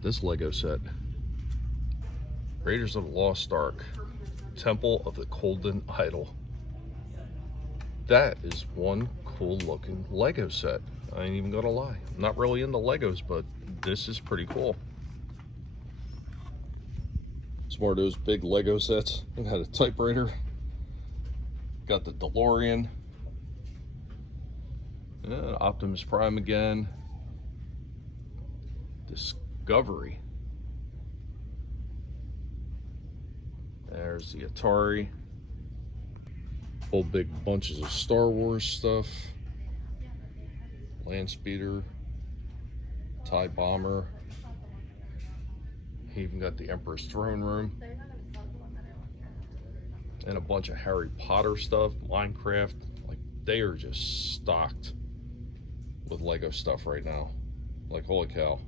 This Lego set, Raiders of the Lost Ark, Temple of the Golden Idol. That is one cool looking Lego set. I ain't even gonna lie. I'm not really into Legos, but this is pretty cool. It's more of those big Lego sets. It had a typewriter. Got the DeLorean. And Optimus Prime again. Discovery. There's the Atari. Whole big bunches of Star Wars stuff. Land Speeder. TIE Bomber. He even got the Emperor's Throne Room. And a bunch of Harry Potter stuff, Minecraft. Like, they are just stocked with Lego stuff right now. Like, holy cow.